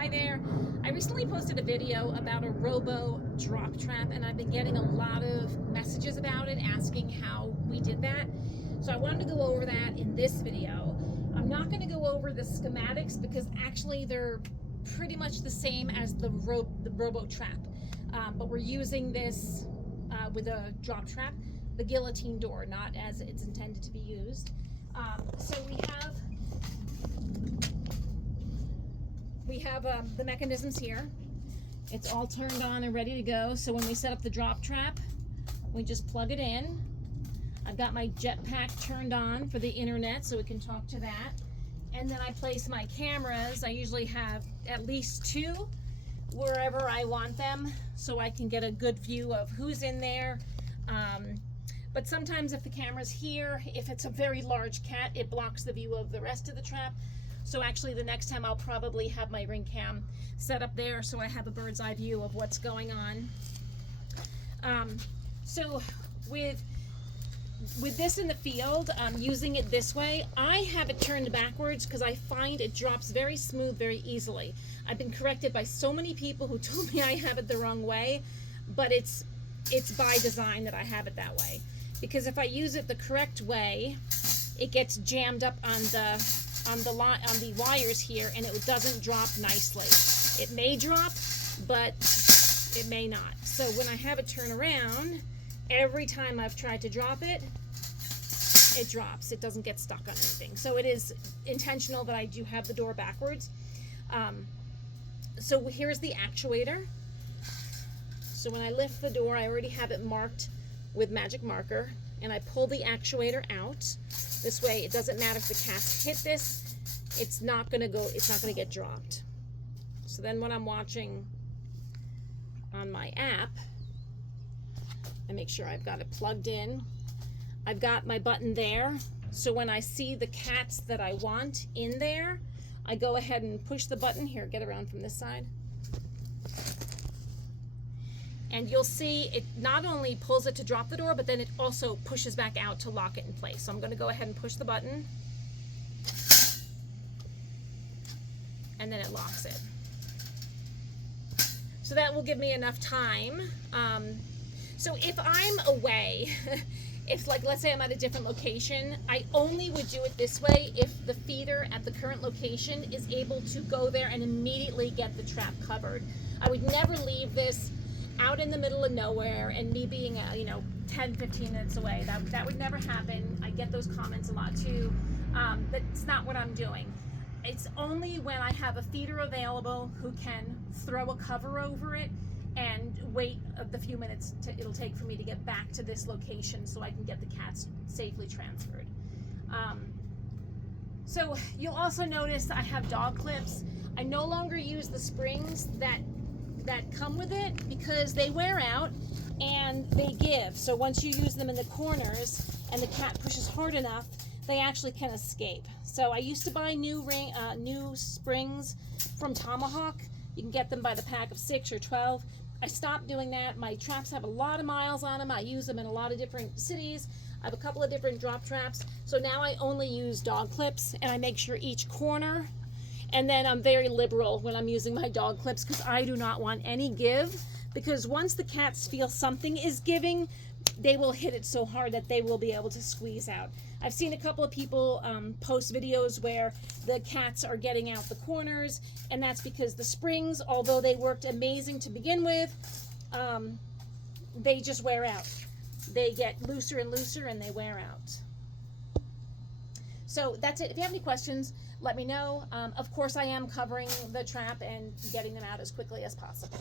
Hi there. I recently posted a video about a robo drop trap, and I've been getting a lot of messages about it asking how we did that. So I wanted to go over that in this video. I'm not going to go over the schematics because actually they're pretty much the same as the Robotrap, but we're using this with a drop trap, the guillotine door, not as it's intended to be used. So we have the mechanisms here. It's all turned on and ready to go. So when we set up the drop trap, we just plug it in. I've got my jetpack turned on for the internet so we can talk to that. And then I place my cameras. I usually have at least 2 wherever I want them so I can get a good view of who's in there. But sometimes if the camera's here, if it's a very large cat, it blocks the view of the rest of the trap. So actually the next time I'll probably have my ring cam set up there so I have a bird's eye view of what's going on. So with this in the field, using it this way, I have it turned backwards because I find it drops very smooth very easily. I've been corrected by so many people who told me I have it the wrong way, but it's by design that I have it that way. Because if I use it the correct way, it gets jammed up on the wires here, and it doesn't drop nicely. It may drop, but it may not. So when I have it turn around, every time I've tried to drop it, it drops. It doesn't get stuck on anything. So it is intentional that I do have the door backwards. So here's the actuator. So when I lift the door, I already have it marked with magic marker, and I pull the actuator out. This way it doesn't matter if the cats hit this, it's not gonna get dropped. So then when I'm watching on my app, I make sure I've got it plugged in. I've got my button there, so when I see the cats that I want in there, I go ahead and push the button. Here, get around from this side. And you'll see it not only pulls it to drop the door, but then it also pushes back out to lock it in place. So I'm going to go ahead and push the button, and then it locks it. So that will give me enough time. So if I'm away, if like let's say I'm at a different location, I only would do it this way if the feeder at the current location is able to go there and immediately get the trap covered. I would never leave this out in the middle of nowhere and me being 10-15 minutes away. That would never happen. I get those comments a lot too. That's not what I'm doing. It's only when I have a feeder available who can throw a cover over it and wait the few minutes it'll take for me to get back to this location so I can get the cats safely transferred. So you'll also notice I have dog clips. I no longer use the springs that come with it because they wear out and they give. So once you use them in the corners and the cat pushes hard enough, they actually can escape. So I used to buy new springs from Tomahawk. You can get them by the pack of 6 or 12. I stopped doing that. My traps have a lot of miles on them. I use them in a lot of different cities. I have a couple of different drop traps. So now I only use dog clips, and I make sure each corner. And then I'm very liberal when I'm using my dog clips because I do not want any give, because once the cats feel something is giving, they will hit it so hard that they will be able to squeeze out. I've seen a couple of people post videos where the cats are getting out the corners, and that's because the springs, although they worked amazing to begin with, they just wear out. They get looser and looser and they wear out. So that's it. If you have any questions, let me know. Of course, I am covering the trap and getting them out as quickly as possible.